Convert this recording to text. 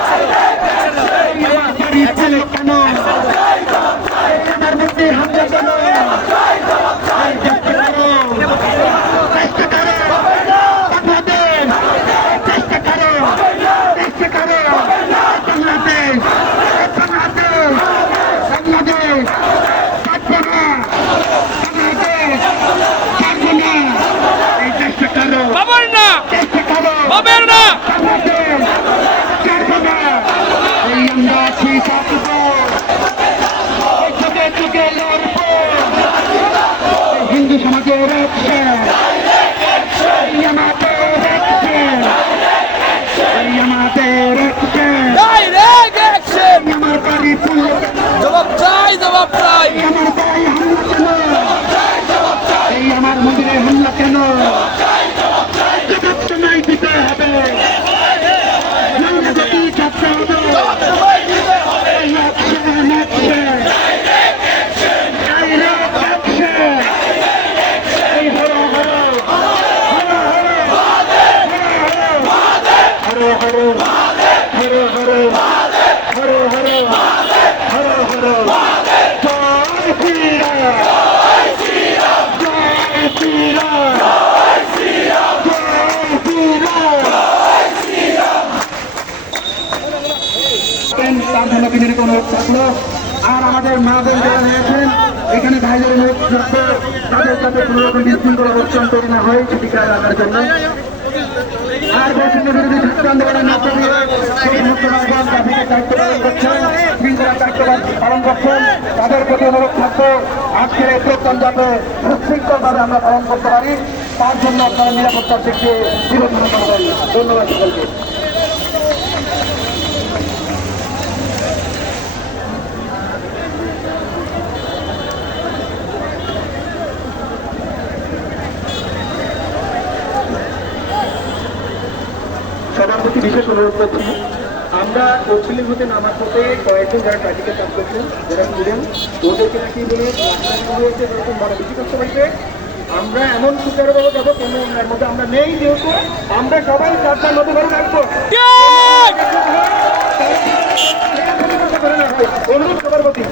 Let's go. Direct action আমার বাড়ি জবাব চাই জবাব চাই আমার গায়ে হামলা কেন আমার মন্দিরে হামলা কেন জবাব তো নাই দিতে হবে নইলে গতি ছাড়তে হবে এই action, action. Direct action. এই হরো হরো। হরো হরো। হরো হরো। হরো হরো। হরো হরো। হরো আর আমাদের মা বোন যারা রয়েছেন এখানে ভাইদের থাকবে তাদের যাতে কোনো রকম বিশৃঙ্খল তৈরি না হয় সেটি খেয়াল জন্য আর বৈষম্য বিরোধী ছাত্র আন্দোলনের ট্রাফিকের দায়িত্ব পালন করছেন। শৃঙ্খলার দায়িত্ব পালন করছেন। তাদের প্রতি অনুরোধ থাকবে, আজকের এই প্রোগ্রাম যাতে সুশৃঙ্খলভাবে আমরা পালন করতে পারি, তার জন্য আপনারা নিরাপত্তার দিকে বিবেচনা করবেন ধন্যবাদ সকলকে। প্রতি বিশেষ অনুরোধ করছি। আমরা কৌশলী হতে নামার পথে কয়েকজন যারা ট্রাফিকের কাজ করছেন যারা স্টুডেন্ট ওদেরকে নাকি বলে হয়েছে মনে বেশি করতে পারছে আমরা এমন সুচারুভাবে যাব কোনো অন্যায়ের মধ্যে আমরা নেই যেহেতু। আমরা সবাই চারটার মতো করে রাখব। অনুরোধ সবার প্রতি।